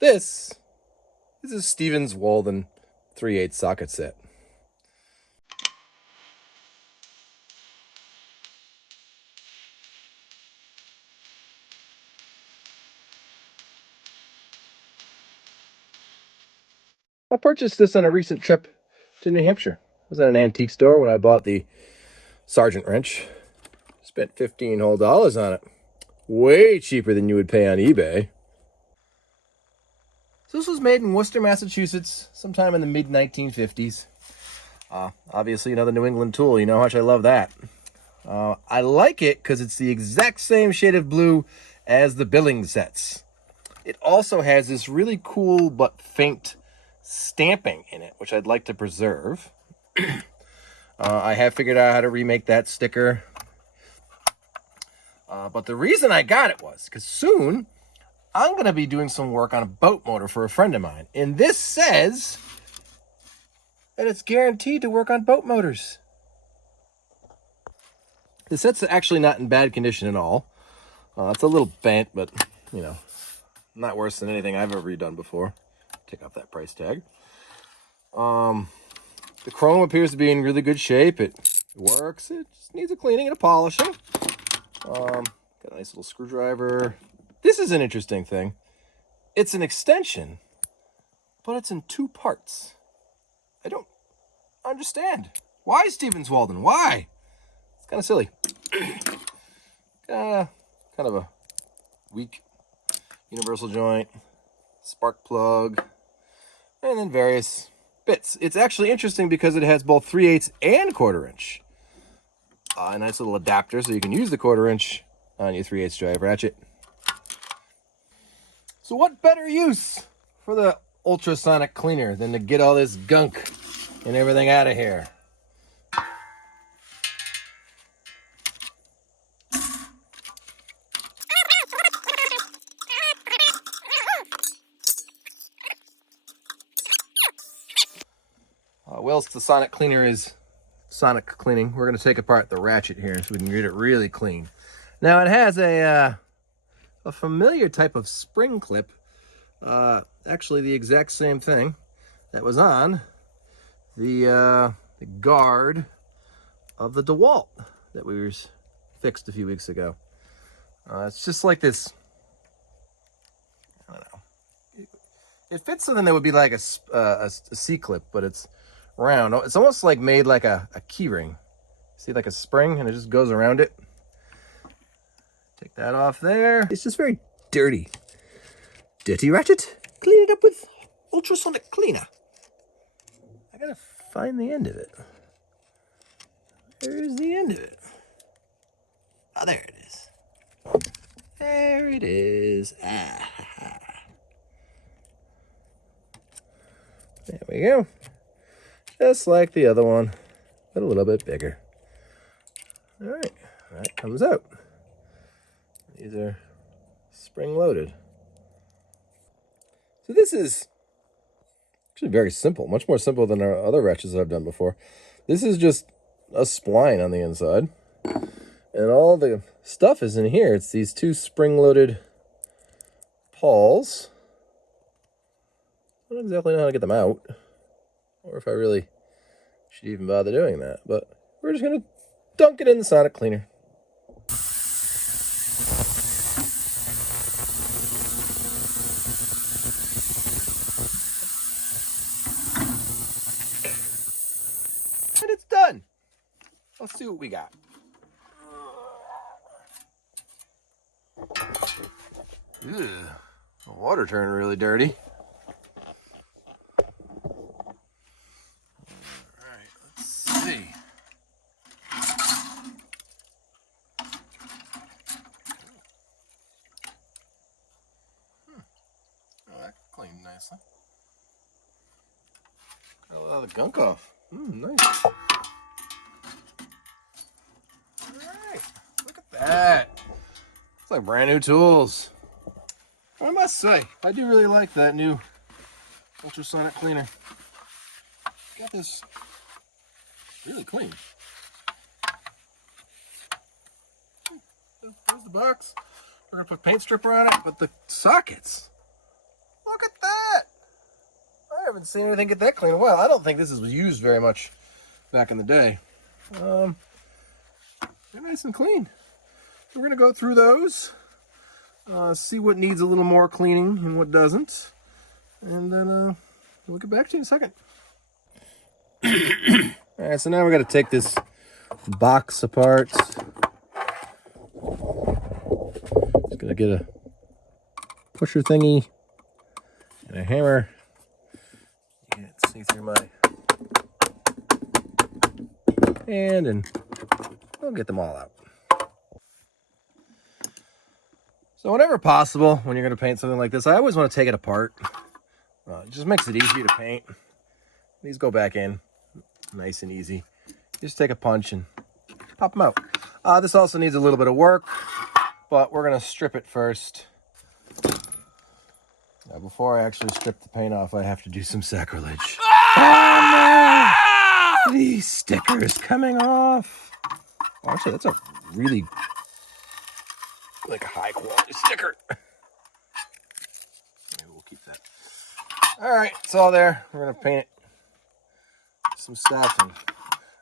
This is a Stevens Walden 3/8 socket set. I purchased this on a recent trip to New Hampshire. I was at an antique store when I bought the Sargent wrench. Spent $15 whole on it. Way cheaper than you would pay on eBay. So this was made in Worcester, Massachusetts, sometime in the mid-1950s. Obviously another New England tool. You know how much I love that. I like it because it's the exact same shade of blue as the Billing sets. It also has this really cool but faint stamping in it, which I'd like to preserve. I have figured out how to remake that sticker. But the reason I got it was because soon I'm going to be doing some work on a boat motor for a friend of mine. And this says that it's guaranteed to work on boat motors. The set's actually not in bad condition at all. It's a little bent, but, you know, not worse than anything I've ever done before. Take off that price tag. The chrome appears to be in really good shape. It works. It just needs a cleaning and a polishing. Got a nice little screwdriver. This is an interesting thing. It's an extension, but it's in two parts. I don't understand. Why, Stevens Walden? Why? It's kind of silly. Kind of a weak universal joint, spark plug, and then various bits. It's actually interesting because it has both 3/8 and 1/4 inch. A nice little adapter so you can use the 1/4 inch on your 3/8 drive ratchet. So what better use for the ultrasonic cleaner than to get all this gunk and everything out of here? Whilst the sonic cleaner is sonic cleaning, we're going to take apart the ratchet here so we can get it really clean. Now it has a familiar type of spring clip, actually the exact same thing that was on the guard of the DeWalt that we fixed a few weeks ago. It's just like this, I don't know. It fits something that would be like a C-clip, but it's round. It's almost like made like a key ring. See, like a spring, and it just goes around it. Take that off there. It's just very dirty. Dirty ratchet. Clean it up with ultrasonic cleaner. I gotta find the end of it. Where's the end of it? Oh, there it is. There it is. Ah. There we go. Just like the other one, but a little bit bigger. All right, that comes out. These are spring-loaded. So this is actually very simple, much more simple than our other ratchets I've done before. This is just a spline on the inside, and all the stuff is in here. It's these two spring-loaded pawls. I don't exactly know how to get them out, or if I really should even bother doing that, but we're just going to dunk it in the sonic cleaner. And it's done. Let's see what we got. Ugh, the water turned really dirty. Cleaned nicely. Got a lot of the gunk off. Nice. Alright, look at that. It's like brand new tools. I must say, I do really like that new ultrasonic cleaner. Got this really clean. There's the box. We're gonna put paint stripper on it, but the sockets. Look at haven't seen anything get that clean in a while. I don't think this was used very much back in the day. They're nice and clean. We're gonna go through those, see what needs a little more cleaning and what doesn't, and then we'll get back to you in a second. All right, so now we're gonna take this box apart. Just gonna get a pusher thingy and a hammer. You can't see through my hand, and we'll get them all out. So whenever possible, when you're gonna paint something like this, I always want to take it apart. It just makes it easier to paint. These go back in nice and easy. Just take a punch and pop them out. This also needs a little bit of work, but we're gonna strip it first. Now, before I actually strip the paint off, I have to do some sacrilege. Oh no! These stickers coming off. Oh, actually, that's a really high quality sticker. Maybe we'll keep that. All right, it's all there. We're gonna paint it some stuff, and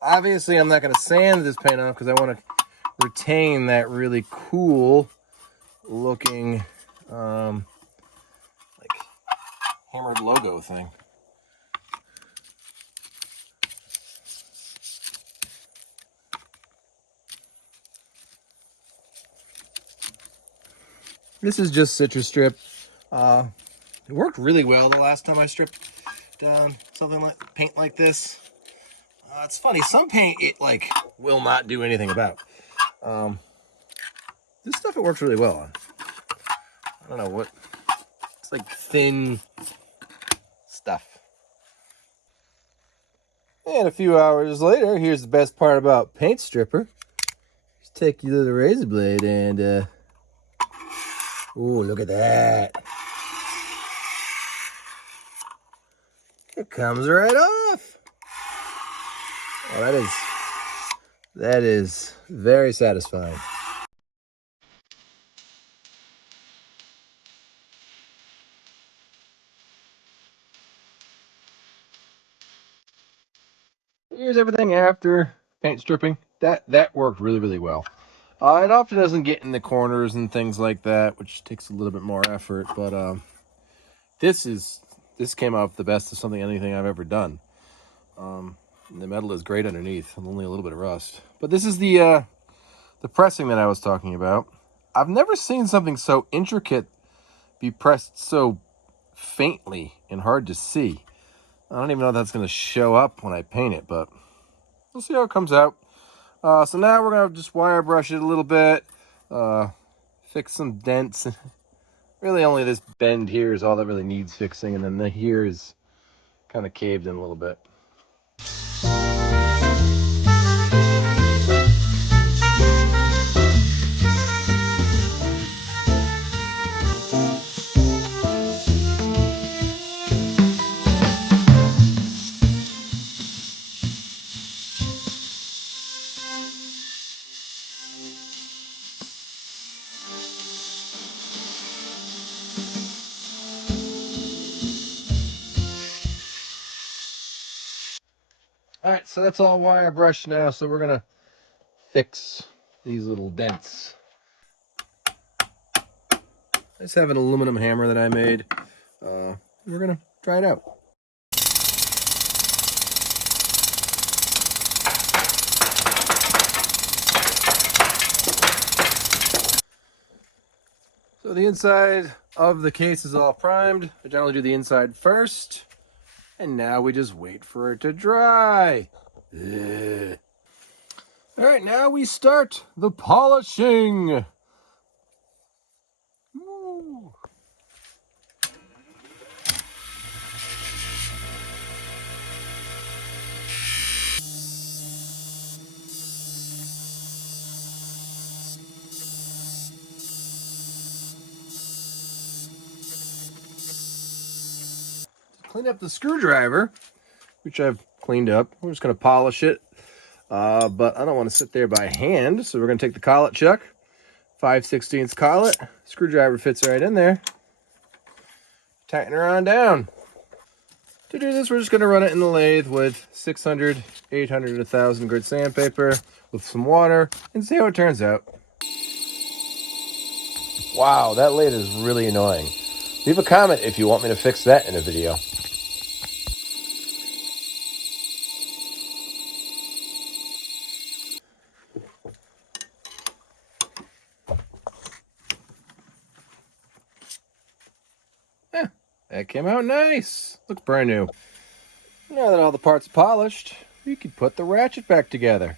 obviously I'm not gonna sand this paint off because I want to retain that really cool looking like hammered logo thing. This is just citrus strip. It worked really well the last time I stripped something like paint like this. It's funny, some paint it will not do anything about. This stuff it works really well on. I don't know what, it's like thin stuff. And a few hours later, here's the best part about paint stripper. Just take your little razor blade and ooh, look at that. It comes right off. Oh, that is very satisfying. Here's everything after paint stripping. That worked really, really well. It often doesn't get in the corners and things like that, which takes a little bit more effort, but this came out the best of anything I've ever done. The metal is great underneath, and only a little bit of rust. But this is the pressing that I was talking about. I've never seen something so intricate be pressed so faintly and hard to see. I don't even know if that's going to show up when I paint it, but we'll see how it comes out. So now we're going to just wire brush it a little bit, fix some dents. Really only this bend here is all that really needs fixing, and then the here is kind of caved in a little bit. All right, so that's all wire brushed now, so we're gonna fix these little dents. I just have an aluminum hammer that I made. We're gonna try it out. So the inside of the case is all primed. I generally do the inside first. And now we just wait for it to dry. Ugh. All right, now we start the polishing. Woo. To clean up the screwdriver, which I've cleaned up, we're just gonna polish it. But I don't want to sit there by hand, so we're gonna take the collet chuck, 5/16 collet, screwdriver fits right in there. Tighten her on down. To do this, we're just going to run it in the lathe with 600, 800, 1,000 grit sandpaper with some water and see how it turns out. Wow, that lathe is really annoying. Leave a comment if you want me to fix that in a video. Yeah, that came out nice. Looks brand new. Now that all the parts are polished, we can put the ratchet back together.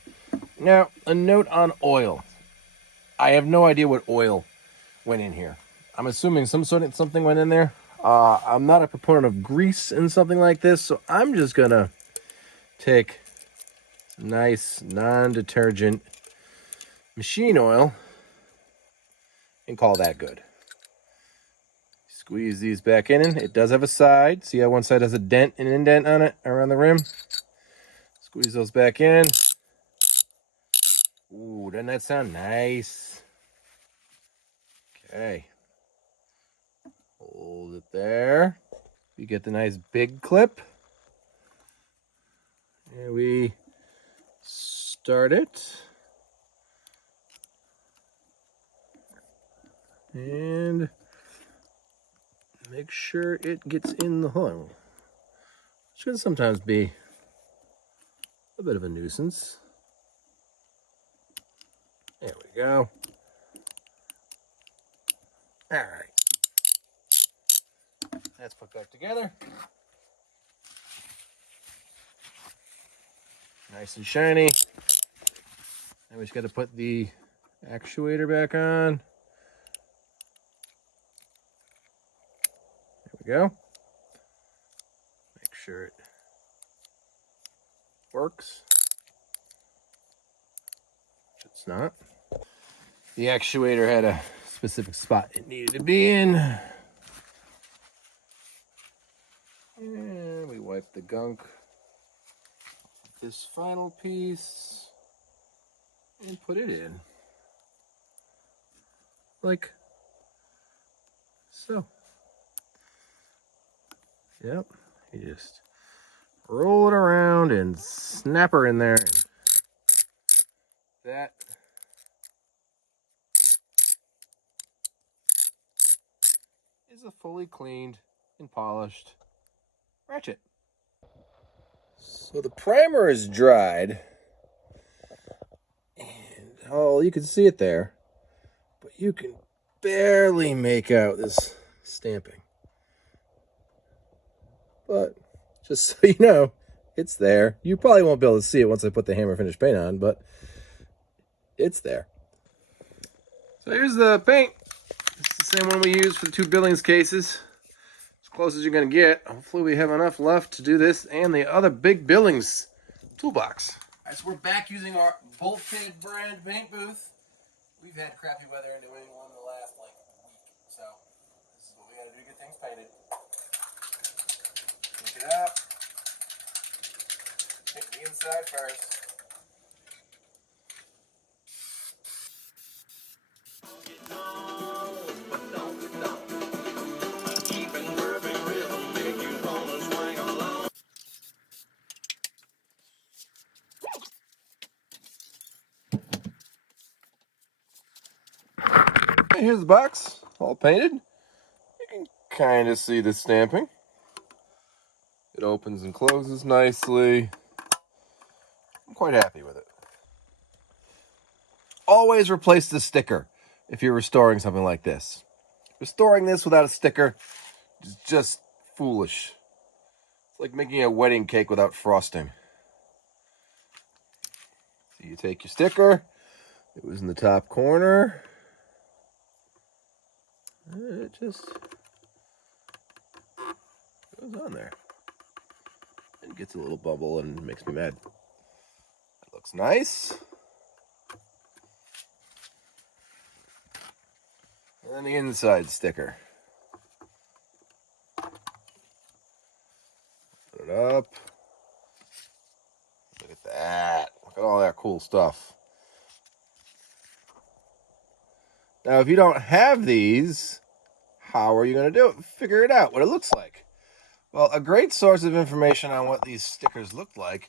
Now, a note on oil. I have no idea what oil went in here. I'm assuming something went in there. I'm not a proponent of grease in something like this, so I'm just gonna take some nice non-detergent machine oil and call that good. Squeeze these back in. It does have a side. See how one side has an indent on it around the rim? Squeeze those back in. Ooh, doesn't that sound nice? Okay. Hold it there. You get the nice big clip. And we start it. And make sure it gets in the hole. Which can sometimes be a bit of a nuisance. There we go. All right. Let's put back together. Nice and shiny. Now we just got to put the actuator back on. There we go. Make sure it works. It's not. The actuator had a specific spot it needed to be in. And we wipe the gunk with this final piece and put it in. Like so. Yep. You just roll it around and snap her in there. That is a fully cleaned and polished ratchet. So the primer is dried. And oh, you can see it there. But you can barely make out this stamping. But just so you know, it's there. You probably won't be able to see it once I put the hammer finish paint on, but it's there. So here's the paint. It's the same one we used for the 2 Billings cases. As close as you're going to get. Hopefully we have enough left to do this and the other big Billings toolbox. All right, so we're back using our Bolted brand paint booth. We've had crappy weather in New England the last week. So this is what we got to do to get things painted. Pick it up. Hit the inside first. Here's the box, all painted. You can kind of see the stamping. It opens and closes nicely. I'm quite happy with it. Always replace the sticker if you're restoring something like this. Restoring this without a sticker is just foolish. It's like making a wedding cake without frosting. So you take your sticker. It was in the top corner. And it just goes on there. And gets a little bubble and makes me mad. That looks nice. And then the inside sticker. Put it up. Look at that. Look at all that cool stuff. Now, if you don't have these, how are you going to do it? Figure it out, what it looks like. Well, a great source of information on what these stickers look like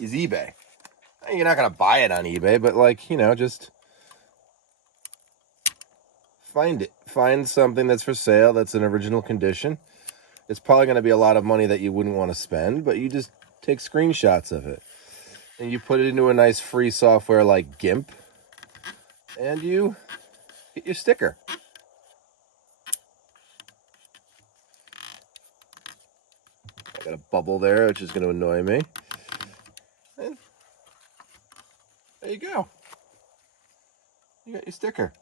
is eBay. You're not going to buy it on eBay, but like, you know, just find it. Find something that's for sale, that's in original condition. It's probably going to be a lot of money that you wouldn't want to spend, but you just take screenshots of it. And you put it into a nice free software like GIMP, and you get your sticker. I got a bubble there, which is going to annoy me. And there you go. You got your sticker.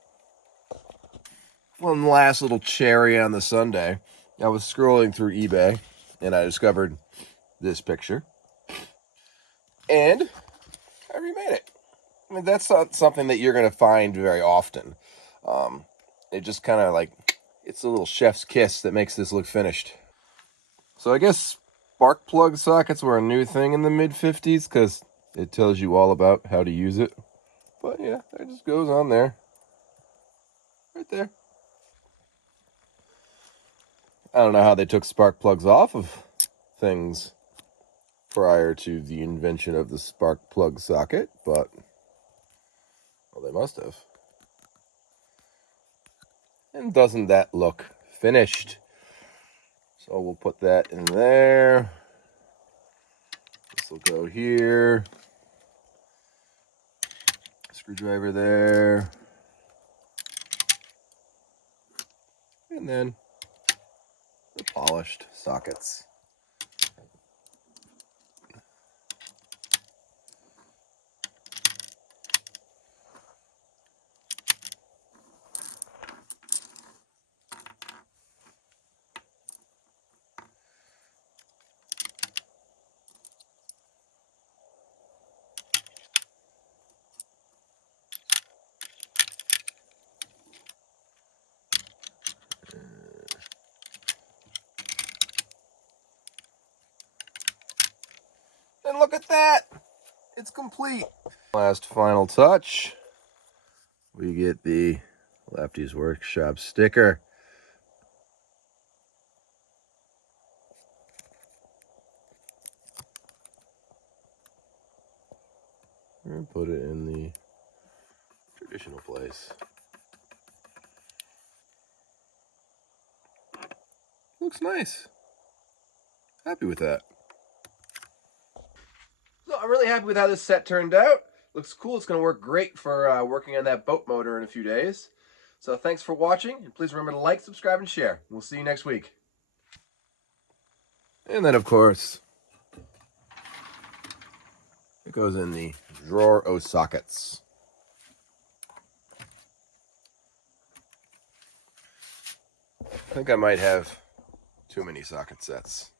One last little cherry on the sundae. I was scrolling through eBay, and I discovered this picture. And I remade it. I mean, that's not something that you're going to find very often. It just kind of like, it's a little chef's kiss that makes this look finished. So I guess spark plug sockets were a new thing in the mid-50s because it tells you all about how to use it. But yeah, it just goes on there. Right there. I don't know how they took spark plugs off of things prior to the invention of the spark plug socket, but well, they must have. And doesn't that look finished? So we'll put that in there. This will go here. Screwdriver there. And then the polished sockets. And look at that! It's complete. Last final touch. We get the Lefty's Workshop sticker. And put it in the traditional place. Looks nice. Happy with that. So I'm really happy with how this set turned out. Looks cool. It's going to work great for working on that boat motor in a few days. So thanks for watching, and please remember to like, subscribe, and share. We'll see you next week. And then, of course, it goes in the drawer o' sockets. I think I might have too many socket sets.